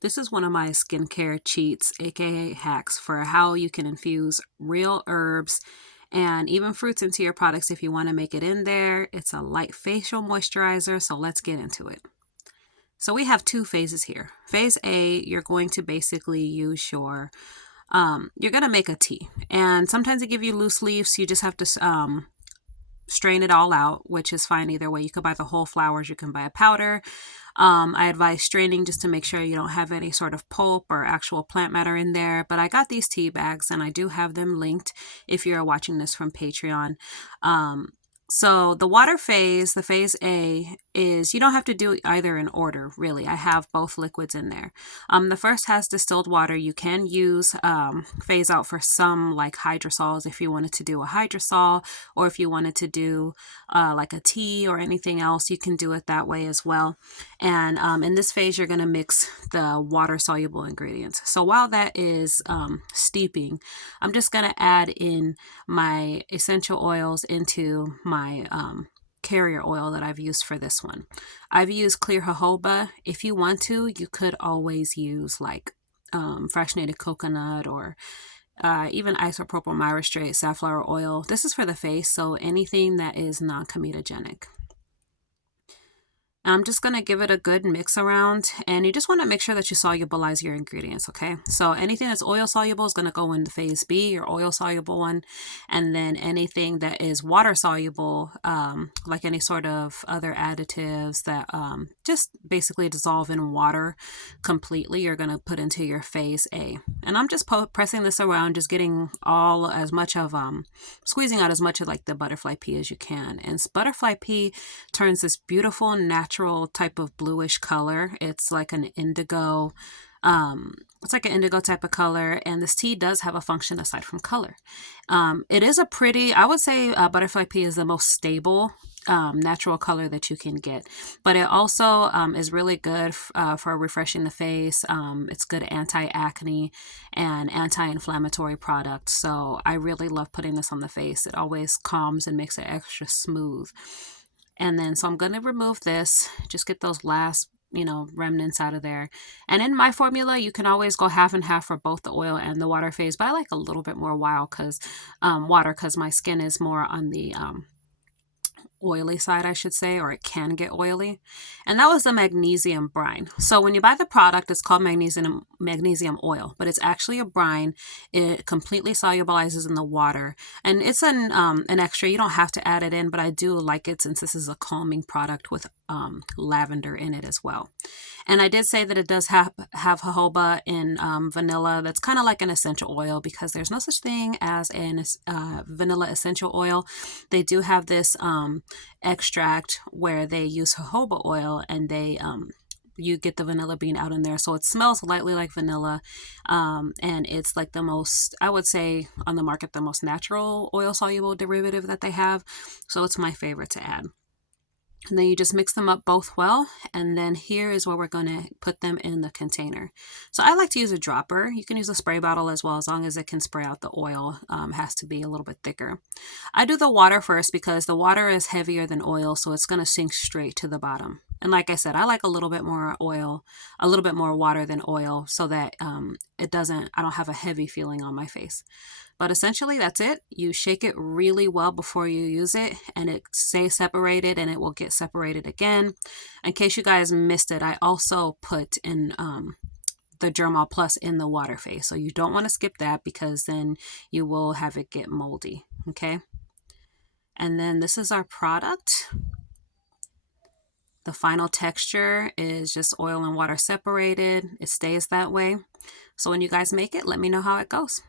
This is one of my skincare cheats, aka hacks, for how you can infuse real herbs and even fruits into your products if you want to make it in there. It's a light facial moisturizer, so let's get into it. So we have two phases here. Phase A, you're going to basically use you're going to make a tea. And sometimes they give you loose leaves, so you just have to strain it all out, which is fine either way. You could buy the whole flowers, you can buy a powder. I advise straining just to make sure you don't have any sort of pulp or actual plant matter in there. But I got these tea bags and I do have them linked if you're watching this from Patreon. So the water phase, the phase A, is you don't have to do either in order, really. I have both liquids in there. The first has distilled water. You can use phase out for some like hydrosols if you wanted to do a hydrosol, or if you wanted to do like a tea or anything else, you can do it that way as well. And in this phase, you're going to mix the water soluble ingredients. So while that is steeping, I'm just going to add in my essential oils into my carrier oil that I've used for this one. I've used clear jojoba. If you want to, you could always use like fractionated coconut or even isopropyl myristrate safflower oil. This is for the face, so anything that is non-comedogenic. I'm just going to give it a good mix around, and you just want to make sure that you solubilize your ingredients, okay? So anything that's oil soluble is going to go into phase B, your oil soluble one, and then anything that is water soluble, like any sort of other additives that just basically dissolve in water completely, you're going to put into your phase A. And I'm just pressing this around, just getting squeezing out as much of like the butterfly pea as you can. And butterfly pea turns this beautiful natural type of bluish color. It's like an indigo type of color, and this tea does have a function aside from color. It is a pretty, I would say butterfly pea is the most stable natural color that you can get, but it also is really good for refreshing the face. It's good anti-acne and anti-inflammatory product, so I really love putting this on the face. It always calms and makes it extra smooth. And then, so I'm going to remove this, just get those last, remnants out of there. And in my formula, you can always go half and half for both the oil and the water phase, but I like a little bit more water because my skin is more on the oily side, I should say, or it can get oily. And that was the magnesium brine. So when you buy the product, it's called magnesium oil, but it's actually a brine. It completely solubilizes in the water, and it's an extra. You don't have to add it in, but I do like it since this is a calming product with lavender in it as well. And I did say that it does have jojoba and vanilla. That's kind of like an essential oil because there's no such thing as an vanilla essential oil. They do have this extract where they use jojoba oil, and you get the vanilla bean out in there, so it smells lightly like vanilla, and it's like the most, I would say, on the market, the most natural oil soluble derivative that they have, so it's my favorite to add. And then you just mix them up both well, and then here is where we're going to put them in the container. So I like to use a dropper. You can use a spray bottle as well, as long as it can spray out the oil. Has to be a little bit thicker. I do the water first because the water is heavier than oil, so it's going to sink straight to the bottom. And like I said, I like a little bit more water than oil, so that I don't have a heavy feeling on my face. But essentially, that's it. You shake it really well before you use it, and it stays separated, and it will get separated again. In case you guys missed it, I also put in the Germall Plus in the water phase. So you don't want to skip that because then you will have it get moldy. Okay. And then this is our product. The final texture is just oil and water separated. It stays that way. So when you guys make it, let me know how it goes.